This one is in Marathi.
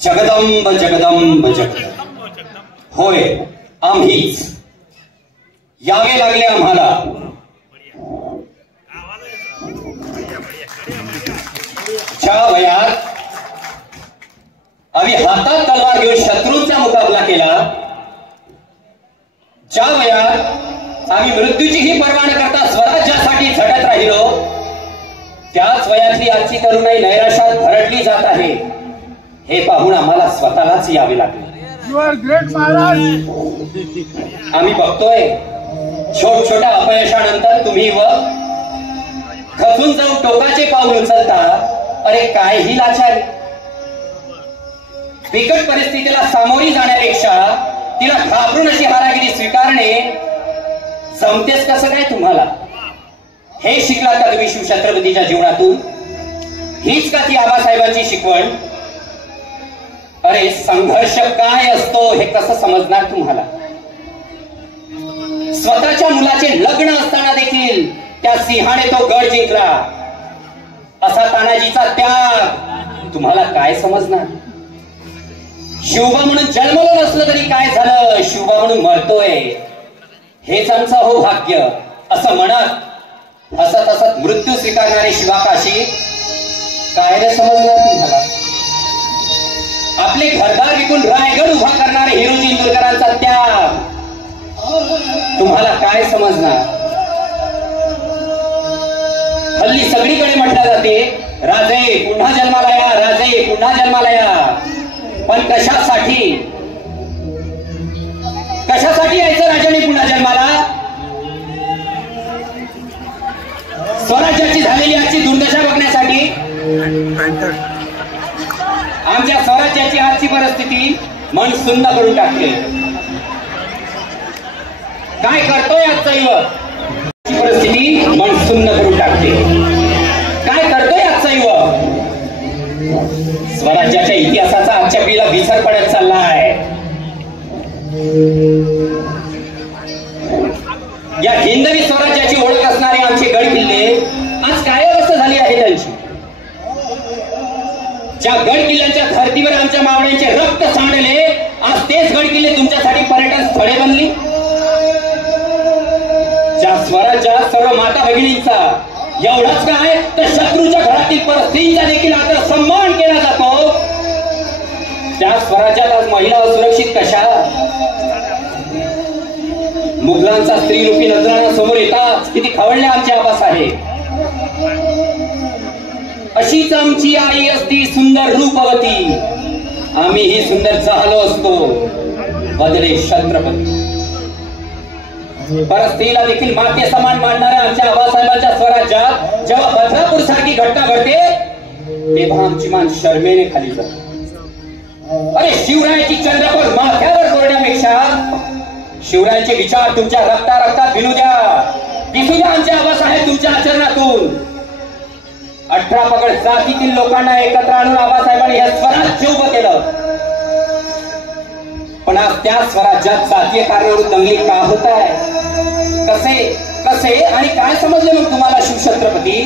जगदंब जगदंब जगदंब, होय आम्हीच. यावे लागले आम्हाला. ज्या वयात आम्ही हातात तलवार घेऊन शत्रूंचा मुकाबला केला, ज्या वयात आम्ही मृत्यूचीही पर्वा न करता स्वराज्यासाठी झटत राहिलो, त्याच वयातली आजची तरुणाई नैराश्यात भरडली जात आहे. हे पाहून आम्हाला स्वतःलाच यावे लागले. आम्ही बघतोय छोट छोट्या अपयशानंतर तुम्ही व खचून जाऊन टोकाचे पाऊल उचलता. अरे काय ही लाचारी. बिकट परिस्थितीला सामोरी जाण्यापेक्षा तिला घाबरून अशी हारागिरी स्वीकारणे जमतेच कसं काय तुम्हाला? हे शिकला का तुम्ही शिवछत्रपतीच्या जीवनातून? हीच का ती आबासाहेबांची शिकवण? अरे संघर्ष काय असतो हे कसं समजणार तुम्हाला? स्वतःच्या मुलाचे लग्न असताना देखील त्या सिंहाने तो गड जिंकला. असा तानाजीचा त्याग तुम्हाला काय समजणार? शिवबा म्हणून जन्मलो नसलं तरी काय झालं, शिवबा म्हणून मरतोय हेच आमचं हो भाग्य असं म्हणत हसत हसत मृत्यू स्वीकारणारे शिवाकाशी काय रे समजणार तुम्हाला? आपले घरदार विकून रायगड उभा करणारे हिरोजी इंदुरकरांचा त्याग तुम्हाला काय समजणार? हल्ली सगळीकडे म्हटलं जाते राजे पुन्हा जन्माला या, राजे पुन्हा जन्माला या. पण कशासाठी? कशासाठी यायचं राजाने पुन्हा जन्माला? स्वराज्याची झालेली आजची दुर्दशा बघण्यासाठी? आमच्या स्वराज्याची आजची परिस्थिती मन सुन्न करून टाकते. काय करतोय आजचा युवक? परिस्थिती मन सुन्न करून टाकते. काय करतोय आजचा युवक? स्वराज्याच्या इतिहासाचा आजच्या पिढीला विसर पडत चाललाय. या हिंदवी स्वराज्याची ओळख असणारे आमचे गड किल्ले आज काय अवस्था झाली आहे त्यांची? ज्या गड किल्ल्यांच्या धर्तीवर आमच्या मावळ्यांचे रक्त सांडले, आज तेच गड किल्ले तुमच्यासाठी पर्यटन स्थळे बनली. ज्या स्वराज्यात सर्व माता भगिनींचा एवढाच काय तर शत्रूच्या घरातील परस्त्रींचा देखील आता सन्मान केला जातो, त्या स्वराज्यात आज महिला असुरक्षित कशा? मुघलांचा स्त्रीरूपी नजराणा समोर येताच किती खवळले आमचे आबासाहेब. अशीच आमची आई असती सुंदर रूपवती, आम्हीही सुंदर झालो असतो बदले छत्रपती. परस्त्रीला देखील माते समान मानणाऱ्या आमच्या आबासाहेबांच्या स्वराज्यात जेव्हा बदलापूर सारखी घटना घडते तेव्हा आमची मान शर्मेने खाली जाते. अरे शिवरायाची चंद्रकोर माथ्यावर जोडण्यापेक्षा शिवरायांचे विचार तुमच्या रक्तात भिनू द्या, दिसू द्या आमच्या आबासाहेब तुमच्या आचरणातून. 18 पगड जातीतील लोकांना एकत्र आणून आबासाहेबांनी हे स्वराज्य उभं केलं. पण आज त्या स्वराज्यात जातीय कारणावरून दंगली का होत आहे? कसे कसे आणि काय समजले मग तुम्हाला शिवछत्रपती?